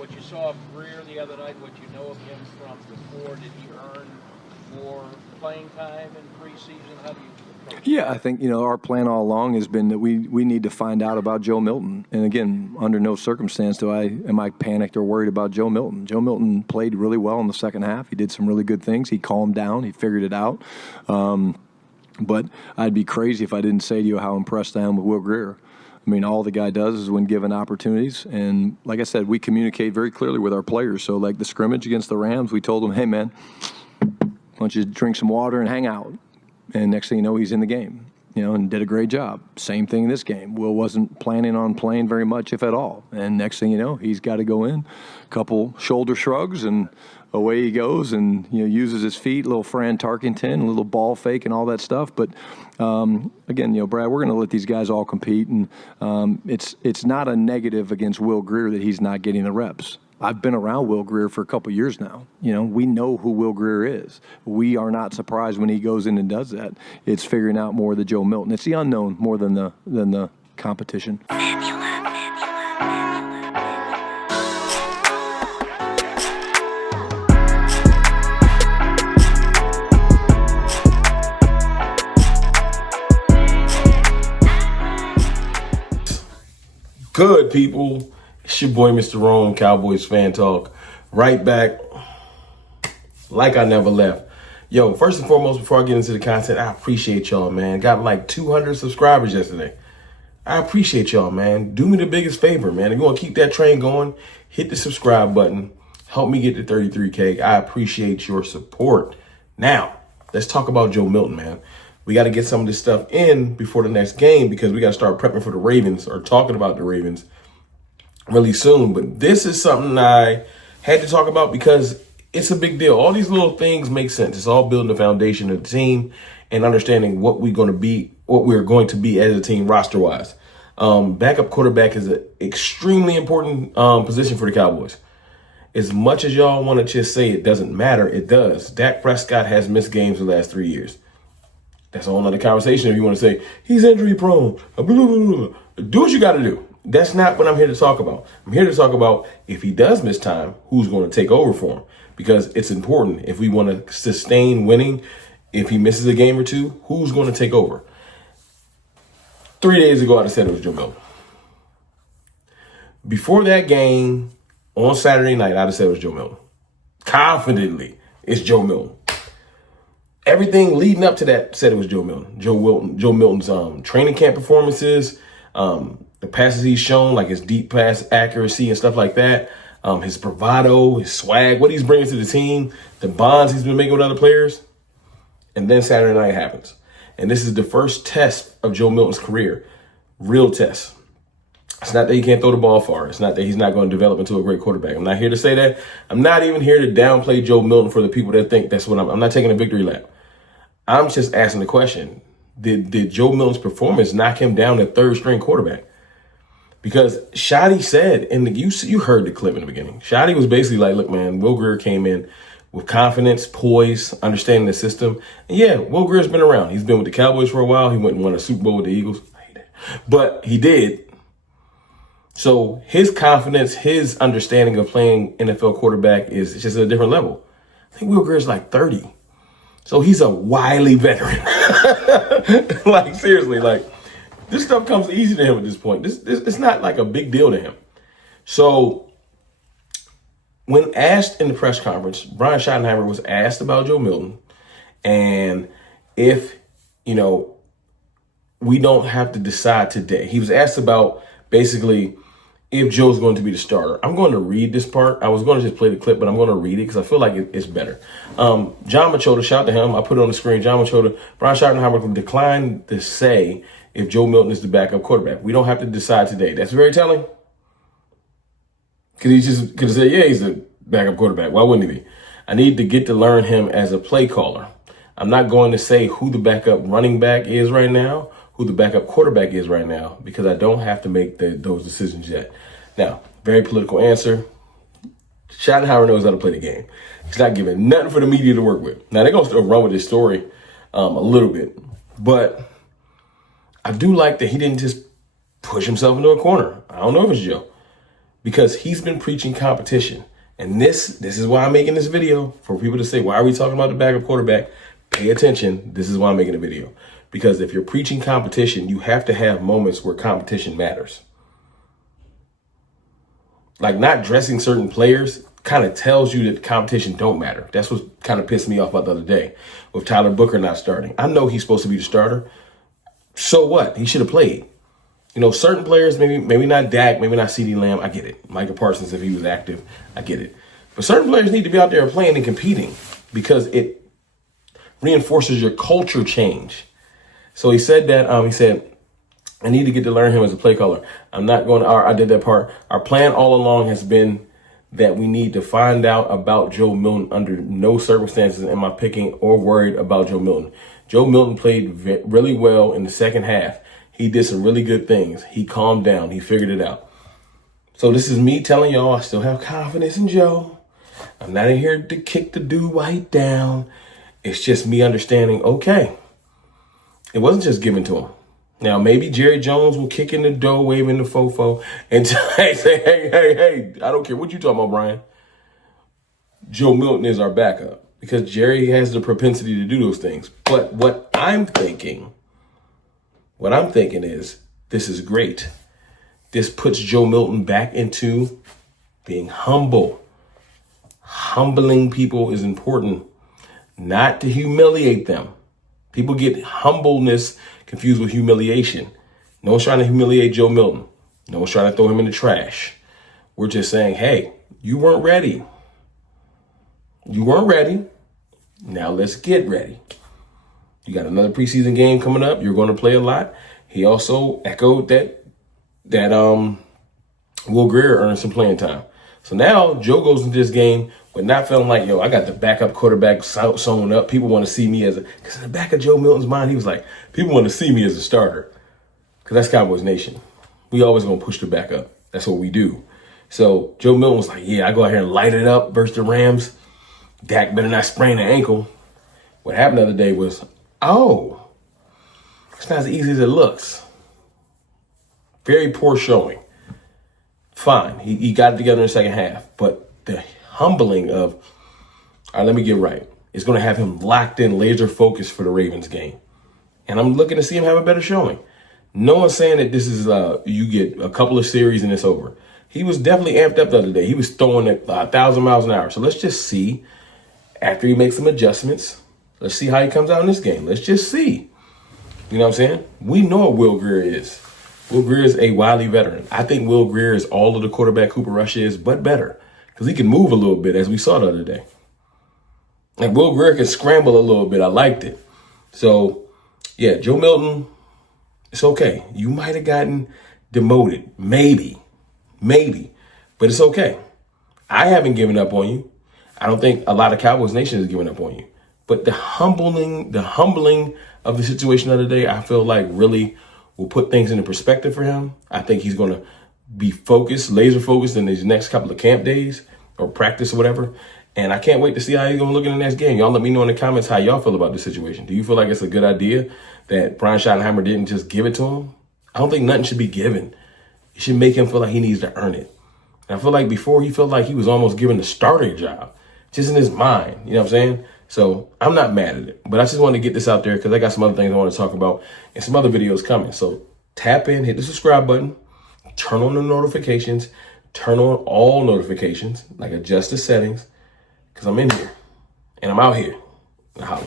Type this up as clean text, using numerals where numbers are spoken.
what you saw of Greer the other night, what you know of him from before, did he earn more playing time in preseason? How do you approach it? Yeah, I think, our plan all along has been that we need to find out about Joe Milton. And again, under no circumstance am I panicked or worried about Joe Milton. Joe Milton played really well in the second half. He did some really good things. He calmed down. He figured it out. But I'd be crazy if I didn't say to you how impressed I am with Will Greer. I mean, all the guy does is when given opportunities. And like I said, we communicate very clearly with our players. So like the scrimmage against the Rams, we told them, hey, man, why don't you drink some water and hang out? And next thing you know, he's in the game, and did a great job. Same thing in this game. Will wasn't planning on playing very much, if at all. And next thing you know, he's got to go in, a couple shoulder shrugs, and away he goes, and uses his feet, a little Fran Tarkenton, a little ball fake, and all that stuff. But again, Brad, we're going to let these guys all compete, and it's not a negative against Will Greer that he's not getting the reps. I've been around Will Greer for a couple years now. We know who Will Greer is. We are not surprised when he goes in and does that. It's figuring out more the Joe Milton. It's the unknown more than the competition. Good people. It's your boy, Mr. Rome, Cowboys Fan Talk. Right back, like I never left. Yo, first and foremost, before I get into the content, I appreciate y'all, man. Got like 200 subscribers yesterday. I appreciate y'all, man. Do me the biggest favor, man. If you want to keep that train going, hit the subscribe button. Help me get to 33K. I appreciate your support. Now, let's talk about Joe Milton, man. We got to get some of this stuff in before the next game because we got to start prepping for the Ravens or talking about the Ravens really soon. But this is something I had to talk about because it's a big deal. All these little things make sense. It's all building the foundation of the team and understanding what we're going to be as a team roster wise. Backup quarterback is an extremely important position for the Cowboys. As much as y'all want to just say it doesn't matter, it does. Dak Prescott has missed games the last 3 years. That's a whole other conversation if you want to say he's injury prone. Blah, blah, blah, blah. Do what you got to do. That's not what I'm here to talk about. I'm here to talk about if he does miss time, who's going to take over for him? Because it's important. If we want to sustain winning, if he misses a game or two, who's going to take over? 3 days ago, I'd have said it was Joe Milton. Before that game on Saturday night, I'd have said it was Joe Milton. Confidently, it's Joe Milton. Everything leading up to that said it was Joe Milton. Joe Milton's training camp performances, the passes he's shown, like his deep pass accuracy and stuff like that, his bravado, his swag, what he's bringing to the team, the bonds he's been making with other players. And then Saturday night happens. And this is the first test of Joe Milton's career. Real test. It's not that he can't throw the ball far. It's not that he's not going to develop into a great quarterback. I'm not here to say that. I'm not even here to downplay Joe Milton for the people that think that's what I'm not taking a victory lap. I'm just asking the question. Did Joe Milton's performance knock him down to third string quarterback? Because Schotty said, and you heard the clip in the beginning. Schotty was basically like, look, man, Will Greer came in with confidence, poise, understanding the system. And yeah, Will Greer's been around. He's been with the Cowboys for a while. He went and won a Super Bowl with the Eagles. But he did. So his confidence, his understanding of playing NFL quarterback is just at a different level. I think Will Greer's like 30. So he's a wily veteran. Like, seriously, like, this stuff comes easy to him at this point. It's not like a big deal to him. So when asked in the press conference, Brian Schottenheimer was asked about Joe Milton and if, we don't have to decide today. He was asked about basically if Joe's going to be the starter. I'm going to read this part. I was going to just play the clip, but I'm going to read it because I feel like it's better. John Machota, shout out to him. I put it on the screen. John Machota, Brian Schottenheimer declined to say if Joe Milton is the backup quarterback. We don't have to decide today. That's very telling. Because he just could have said, yeah, he's the backup quarterback. Why wouldn't he be? I need to get to learn him as a play caller. I'm not going to say who the backup running back is right now, who the backup quarterback is right now, because I don't have to make those decisions yet. Now, very political answer. Schottenheimer knows how to play the game. He's not giving nothing for the media to work with. Now, they're going to still run with this story a little bit. But I do like that he didn't just push himself into a corner. I don't know if it's Joe. because he's been preaching competition. And this is why I'm making this video, for people to say, why are we talking about the backup quarterback? Pay attention. This is why I'm making a video. Because if you're preaching competition, you have to have moments where competition matters. Like, not dressing certain players kind of tells you that competition don't matter. That's what kind of pissed me off about the other day with Tyler Booker not starting. I know he's supposed to be the starter. So what? He should have played. You know, certain players, maybe not Dak, maybe not CeeDee Lamb. I get it. Micah Parsons, if he was active, I get it. But certain players need to be out there playing and competing because it reinforces your culture change. So he said that, he said, I need to get to learn him as a play caller. I'm not going to, I did that part. Our plan all along has been that we need to find out about Joe Milton. Under no circumstances am I picking or worried about Joe Milton. Joe Milton played really well in the second half. He did some really good things. He calmed down. He figured it out. So this is me telling y'all I still have confidence in Joe. I'm not in here to kick the dude white down. It's just me understanding, okay, it wasn't just given to him. Now, maybe Jerry Jones will kick in the door, waving the fofo, and say, hey, I don't care what you talking about, Brian. Joe Milton is our backup because Jerry has the propensity to do those things. But what I'm thinking is this is great. This puts Joe Milton back into being humble. Humbling people is important, not to humiliate them. People get humbleness confused with humiliation. No one's trying to humiliate Joe Milton. No one's trying to throw him in the trash. We're just saying, hey, you weren't ready. You weren't ready. Now let's get ready. You got another preseason game coming up. You're going to play a lot. He also echoed that Will Grier earned some playing time. So now Joe goes into this game with not feeling like, yo, I got the backup quarterback sewn up. People want to see me because in the back of Joe Milton's mind, he was like, people want to see me as a starter. Because that's Cowboys Nation. We always going to push the backup. That's what we do. So Joe Milton was like, yeah, I go out here and light it up versus the Rams. Dak better not sprain the ankle. What happened the other day was, oh, it's not as easy as it looks. Very poor showing. Fine, he got it together in the second half. But the humbling of, all right, let me get right. It's going to have him locked in, laser focused for the Ravens game. And I'm looking to see him have a better showing. No one's saying that this is, you get a couple of series and it's over. He was definitely amped up the other day. He was throwing at 1,000 miles an hour. So let's just see, after he makes some adjustments, let's see how he comes out in this game. Let's just see. You know what I'm saying? We know what Will Grier is. Will Grier is a wily veteran. I think Will Grier is all of the quarterback Cooper Rush is, but better. Because he can move a little bit, as we saw the other day. And Will Grier can scramble a little bit. I liked it. So, yeah, Joe Milton, it's okay. You might have gotten demoted. Maybe. But it's okay. I haven't given up on you. I don't think a lot of Cowboys Nation has given up on you. But the humbling of the situation the other day, I feel like really will put things into perspective for him. I think he's going to be focused, laser focused in these next couple of camp days or practice or whatever. And I can't wait to see how he's going to look in the next game. Y'all let me know in the comments how y'all feel about this situation. Do you feel like it's a good idea that Brian Schottenheimer didn't just give it to him? I don't think nothing should be given. It should make him feel like he needs to earn it. And I feel like before he felt like he was almost given the starter job, just in his mind. You know what I'm saying? So I'm not mad at it, but I just wanted to get this out there because I got some other things I want to talk about and some other videos coming. So tap in, hit the subscribe button, turn on the notifications, turn on all notifications, like adjust the settings, because I'm in here and I'm out here. Holla.